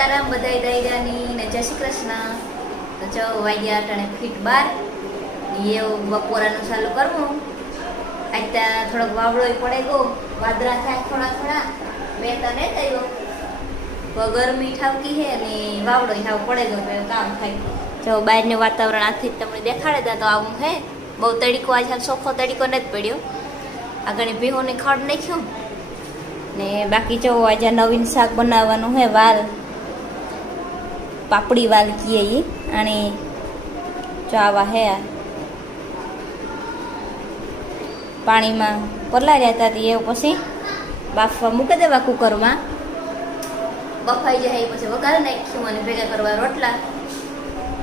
સીતારામ બધાય દાયરાની ને જય શ્રી કૃષ્ણ। તો જો વાગ્યા અટાણે ફીટ 12 એવું બપોરાનું ચાલુ કરવું। આજ થોડોક વાવડો પડે ગયો, વાદળા થાય થોડા થોડા, બે તને થયો તો ગરમી ઠાવકી છે અને વાવડો ઠાવ પડે ગયો કામ થાય। જો બહારનું વાતાવરણ આથી તમને દેખાડે તો આવું હે, બહુ તડીકો આજે ચોખ્ખો તડીકો નથી પડ્યો। આગળ ભીહોને ખડ નાખ્યું ને બાકી જો આજે નવીન શાક બનાવવાનું હે, વાલ પાપડી વાલ કીએ ઈ, અને જો આવા હે પાણીમાં પલાળ્યા હતા એ પછી બાફવા મૂકી દેવા કુકરમાં, બફાઈ જાય પછી વઘારી નાખ્યું અને ભેગા કરવા રોટલા।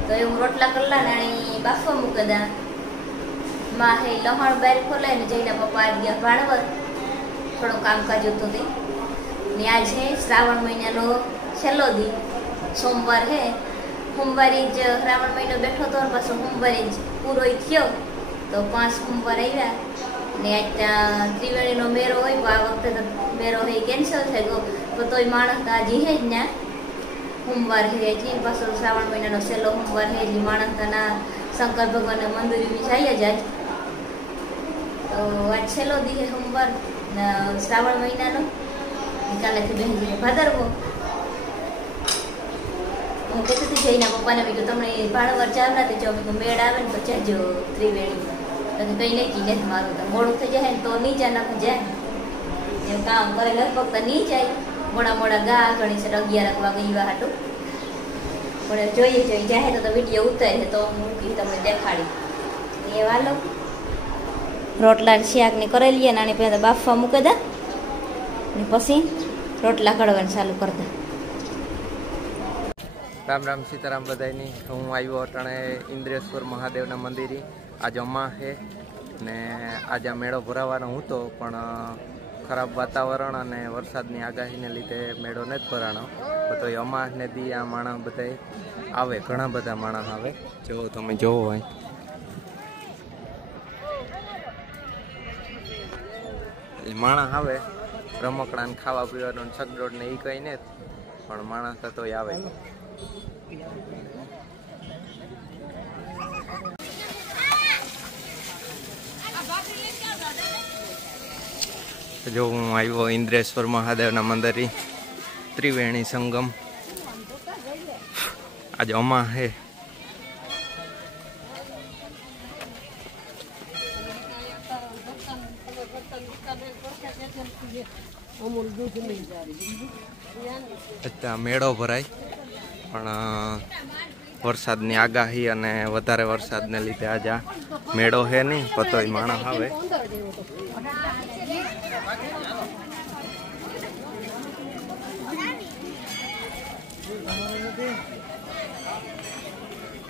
તો એવું રોટલા કરલા ને બાફવા મૂકી દા માં હે લહણ બાર ખોલાય ને જઈને પપ્પા આવી ગયા ભાણવર, થોડું કામકાજ હતું તે ને આજ હે શ્રાવણ મહિનાનો છેલ્લો દી, સોમવાર હે। સોમવારે જ શ્રાવણ મહિનો બેઠો હતો ને પાછો સોમવારે જ પૂરો થયો, તો 5 સોમવાર આવ્યા ને આજ ત્યાં ત્રિવેણીનો મેળો હોય, આ વખતે તો મેળો હે કેન્સલ થઈ ગયો, તો તોય માણસ હજી હે જ ત્યાં સોમવાર હે હજી પાછો શ્રાવણ મહિનાનો છેલ્લો સોમવાર હે એટલે માણસ ના શંકર ભગવાનના મંદિરે જાય જ આજ। તો આજ છેલ્લો દી હે સોમવાર શ્રાવણ મહિનાનો, કાલેથી બહેનજીને ભાદરવો। હું કહેતી હતી જઈને પપ્પાને બીજું તમને ભાણવર ચાવના તે જો મેળ આવે ને તો જાજો ત્રિવેણી, તો કંઈ નક્કી નથી મારું, તો મોડું થઈ જાય ને તો નહીં જાય નાખું જાય એવું કામ કરે, લગભગ તો નહીં જાય, મોડા મોડા ગા ઘણી છે 11 વાગે એવા હાટું, પણ જોઈએ જાય તો વિડીયો ઉતારે તો હું મૂકી તમને દેખાડી। એ વાલો રોટલા શાકની કરી લઈએ ને આની પહેલાં બાફવા મૂકી દે ને પછી રોટલા કડવાનું ચાલુ કરી દે। રામ રામ સીતારામ બધાની। હું આવ્યો અટાણે ઇન્દ્રેશ્વર મહાદેવના મંદિરે, આજે અમા છે ને આજે મેળો ભરાવાનો હતો, પણ ખરાબ વાતાવરણ અને વરસાદની આગાહીને લીધે મેળો નથી ભરાણો, તો એ અમાસને દી આ માણસ બધા આવે, ઘણા બધા માણસ આવે, જો તમે જોવો હોય માણસ આવે, રમકડા ને ખાવા પીવાનું સગડોળ ને એ કઈ ને, પણ માણસ તો આવે। જો હું આવ્યો ઇન્દ્રેશ્વર મહાદેવના મંદિરે, ત્રિવેણી સંગમ, આજે અમા હે। મેળો ભરાય પણ વરસાદની આગાહી અને વધારે વરસાદને લીધે આજે મેળો હે નહીં, પતોય માણસ આવે।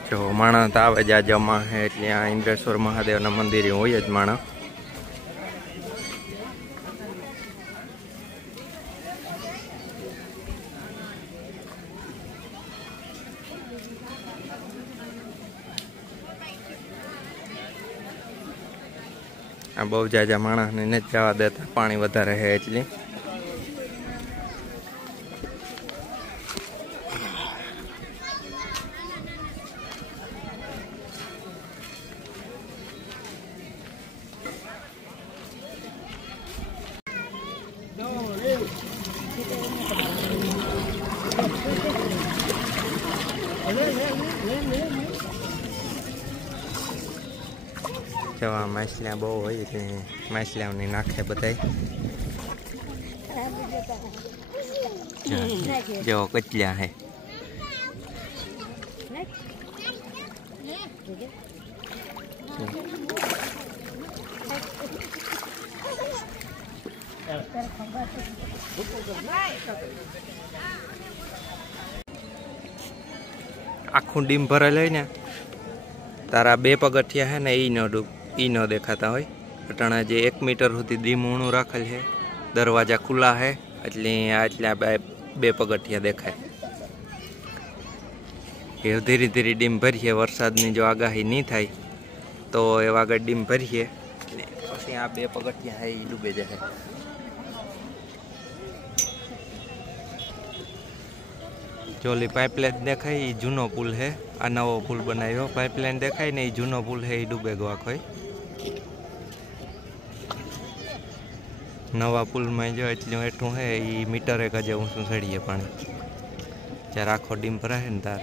જો માણસ આવે જ આજે અમા હે, એટલે આ ઇન્દ્રેશ્વર મહાદેવના મંદિરે હોય જ માણસ। આ બહુ જાજા માણસને નથી જવા દેતા, પાણી વધારે છે એટલે। જવા માછલા બહુ હોય એટલે માછલાઓની નાખે બધાય, જો કચલા હે। આખું ડીમ ભરેલ હોય ને તારા 2 પગથિયા હે ને ઈ ન દેખાતા હોય, અટાણા જે 1 મીટર સુધી ડીમ ઊણું રાખેલ છે, દરવાજા ખુલ્લા છે એટલે આટલા 2 પગથિયા દેખાય। એ ધીરે ધીરે ડીમ ભરીએ, વરસાદની જો આગાહી નહીં થાય તો એવા આગળ ડીમ ભરીએ, પછી આ 2 પગથિયા હે એ ડૂબે જાય। जो ओली पाइपलाइन देखाय ई जूनो पुल है। आ नवो पुल बनाव्यो। पाइपलाइन देखाय ने ई जूनो पुल है, ई डूबे गयो आखो। नवा पुल में जो एटलू हेठू है ई मीटर एक जे ऊंचू चढ़ीए पानी। जरा आखो डीम भरा है न तार।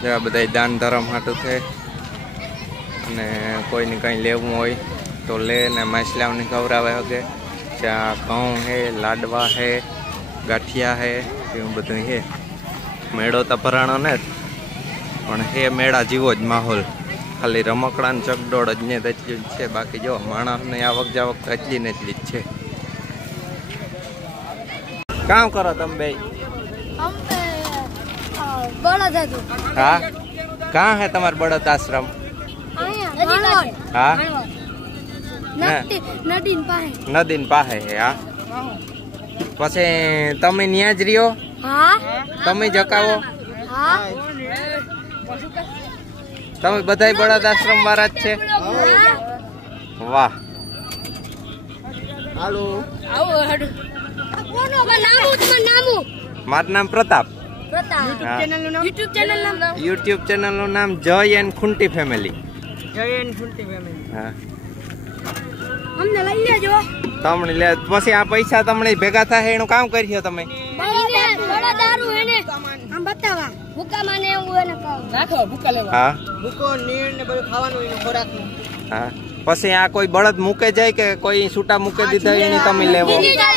જેવા બધા દાન ધર્મ હાટું છે અને કોઈને કંઈ લેવું હોય તો લે ને માછલાઓને ખવડાવે શકે. ત્યાં ઘઉં છે, લાડવા છે, ગાંઠિયા છે, એવું બધું છે. મેળો તો ભરાણો ને પણ હે મેળા જેવો જ માહોલ, ખાલી રમકડા ને ચકડોળ જ ને એટલી જ છે. બાકી જો માણસની આવક જાવક એટલી ને એટલી જ છે. કામ કરો તમે બે? હા, કાં હે તમારો બળદ આશ્રમ? હા, નદીન પાસે હે. હા, પછી તમે ન્યા જ રહ્યો? હા તમે જકાવો? હા તમે બધાય બળદ આશ્રમ વાળા જ છે? વાહ. હાલો મારું નામ પ્રતાપ. પ્રતાપ. YouTube ચેનલ નામ યુટ્યુબ ચેનલ નું નામ જય એન્ડ ખુંટી ફેમિલી. હા અમને લઈ લેજો. તમને લે પછી આ પૈસા તમને ભેગા થાય એનું કામ કરશો તમે? થોડા દારૂ હેને આમ બતાવા ભૂકામાં ને એવું એને નાખો ભૂકા લેવા. હા ભૂકો નીર ને બધું ખાવાનું એનો ખોરાક નું. હા પછી આ કોઈ બળદ મૂકે જાય કે કોઈ છૂટા મૂકે દીધા એની તમે લેવો? બીજા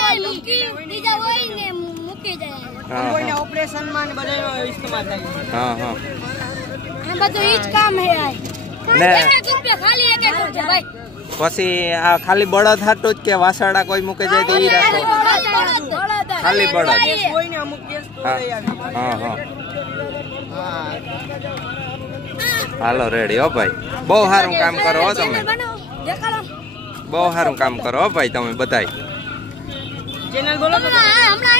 હોય ને મૂકી જાય. કોઈના ઓપરેશન માં ને બધાનો ઇસ્તેમાલ થાય. હા હા આ બધું ઈ જ કામ હે આ. ને રૂપિયા ખાલી એક રૂપિયા ભાઈ. પછી આ ખાલી બળદ હાટું જ કે વાસડા કોઈ મૂકે જાય તો ઈ રાખો? ખાલી બળદ. કોઈને અમુક કેસ તો હા લઈ આવી. હા હા હા હાલો રેડી હો ભાઈ. બહુ સારું કામ કરો હો તમે. બહુ સારું કામ કરો હો ભાઈ તમે બધાય. ચેનલ બોલો તો. હમણાં